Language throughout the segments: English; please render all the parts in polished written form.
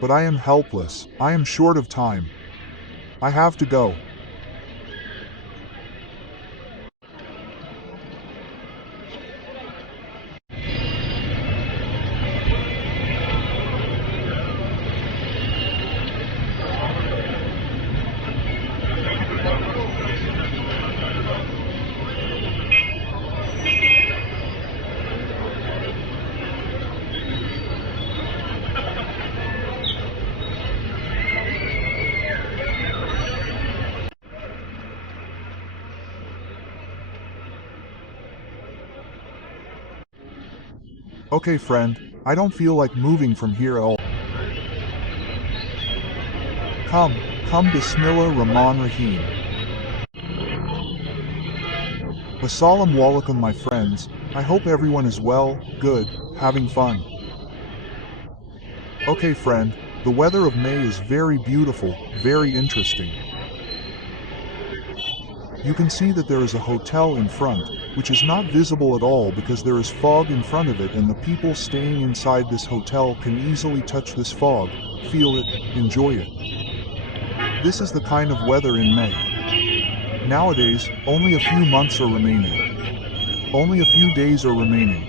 but I am helpless. I am short of time. I have to go. Okay, friend, I don't feel like moving from here at all. Come, Bismillah Rahman Rahim. Wassalamu alaikum, my friends. I hope everyone is well, good, having fun. Okay, friend, the weather of May is very beautiful, very interesting. You can see that there is a hotel in front, which is not visible at all because there is fog in front of it, and the people staying inside this hotel can easily touch this fog, feel it, enjoy it. This is the kind of weather in May. Nowadays, only a few months are remaining. Only a few days are remaining.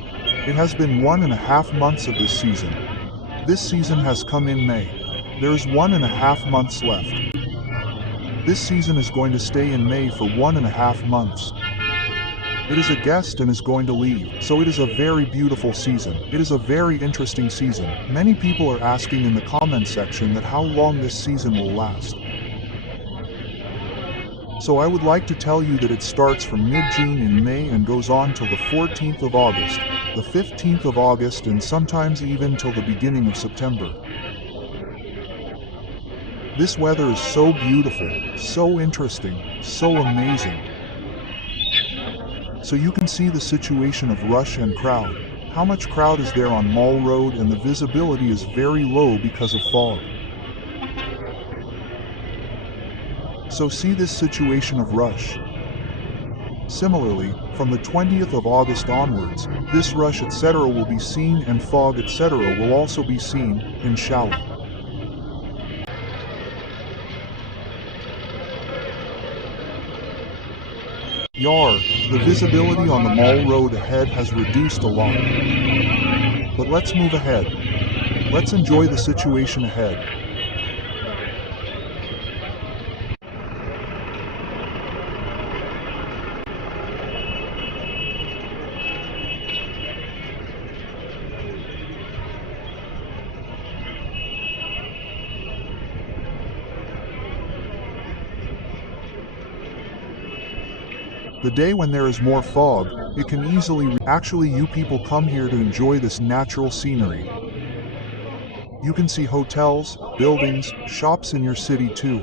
It has been 1.5 months of this season. This season has come in May. There is 1.5 months left. This season is going to stay in May for 1.5 months. It is August and is going to leave, so it is a very beautiful season. It is a very interesting season. Many people are asking in the comment section that how long this season will last. So I would like to tell you that it starts from mid-June in May and goes on till the 14th of August, the 15th of August, and sometimes even till the beginning of September. This weather is so beautiful, so interesting, so amazing. So you can see the situation of rush and crowd. How much crowd is there on Mall Road, and the visibility is very low because of fog. So see this situation of rush. Similarly, from the 20th of August onwards, this rush etc. will be seen, and fog etc. will also be seen, inshallah. Yar, the visibility on the Mall Road ahead has reduced a lot. But let's move ahead. Let's enjoy the situation ahead. The day when there is more fog, it can easily actually you people come here to enjoy this natural scenery. You can see hotels, buildings, shops in your city too.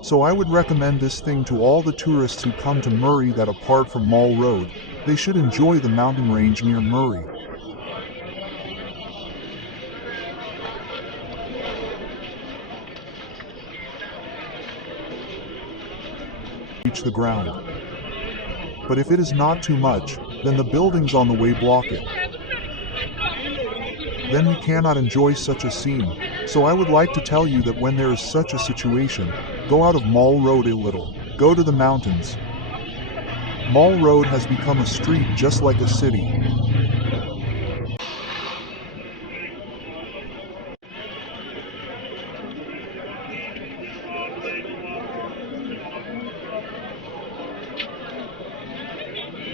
So I would recommend this thing to all the tourists who come to Murree, that apart from Mall Road, they should enjoy the mountain range near Murree. The ground. But if it is not too much, then the buildings on the way block it. Then we cannot enjoy such a scene. So I would like to tell you that when there is such a situation, go out of Mall Road a little. Go to the mountains. Mall Road has become a street just like a city.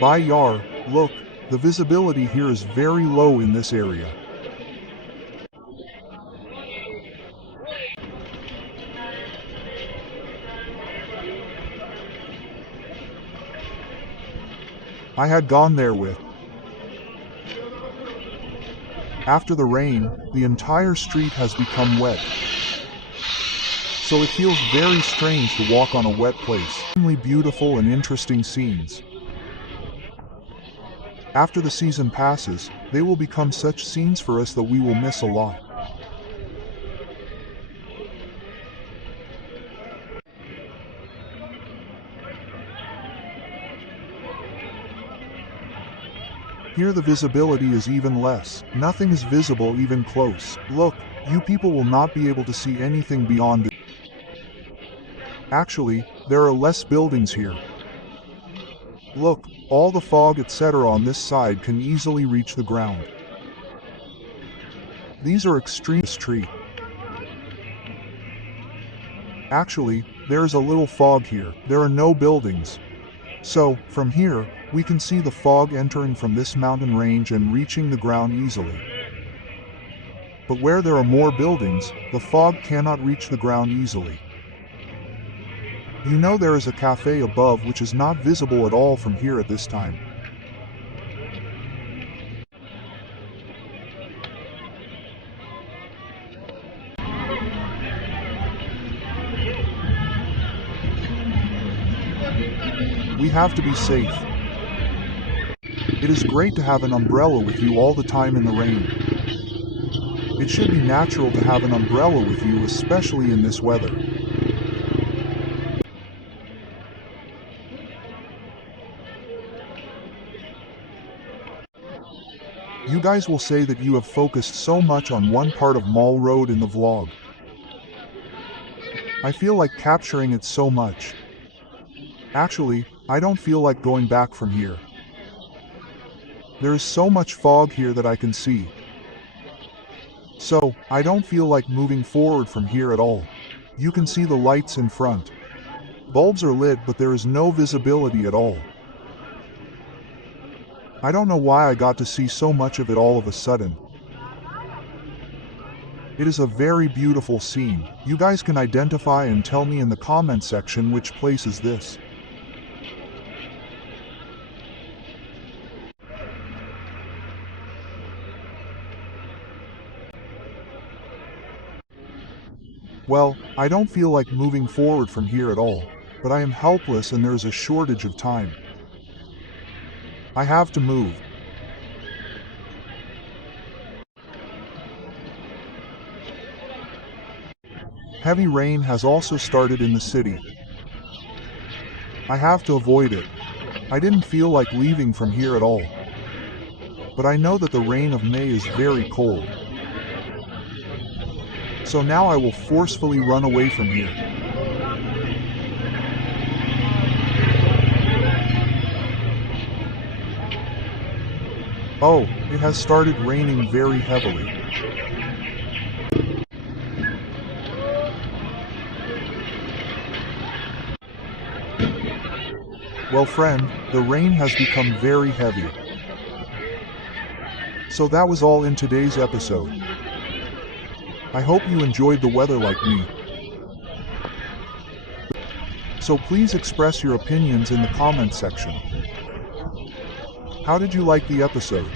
By Yar, look, the visibility here is very low in this area. I had gone there with. After the rain, the entire street has become wet. So it feels very strange to walk on a wet place. Extremely beautiful and interesting scenes. After the season passes, they will become such scenes for us that we will miss a lot. Here the visibility is even less. Nothing is visible even close. Look, you people will not be able to see anything beyond it. Actually, there are less buildings here. Look, all the fog etc. on this side can easily reach the ground. These are extreme tree. Actually, there is a little fog here. There are no buildings. So, from here, we can see the fog entering from this mountain range and reaching the ground easily. But where there are more buildings, the fog cannot reach the ground easily. You know there is a cafe above which is not visible at all from here at this time. We have to be safe. It is great to have an umbrella with you all the time in the rain. It should be natural to have an umbrella with you, especially in this weather. You guys will say that you have focused so much on one part of Mall Road in the vlog. I feel like capturing it so much. Actually, I don't feel like going back from here. There is so much fog here that I can see. So, I don't feel like moving forward from here at all. You can see the lights in front. Bulbs are lit, but there is no visibility at all. I don't know why I got to see so much of it all of a sudden. It is a very beautiful scene. You guys can identify and tell me in the comment section which place is this. Well, I don't feel like moving forward from here at all, but I am helpless and there is a shortage of time. I have to move. Heavy rain has also started in the city. I have to avoid it. I didn't feel like leaving from here at all. But I know that the rain of May is very cold. So now I will forcefully run away from here. Oh, it has started raining very heavily. Well friend, the rain has become very heavy. So that was all in today's episode. I hope you enjoyed the weather like me. So please express your opinions in the comment section. How did you like the episode?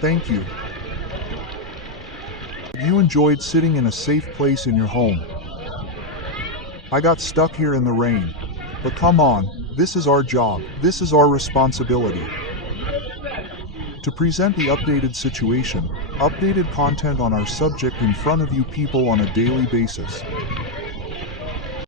Thank you. You enjoyed sitting in a safe place in your home. I got stuck here in the rain. But come on, this is our job. This is our responsibility. To present the updated situation, updated content on our subject in front of you people on a daily basis.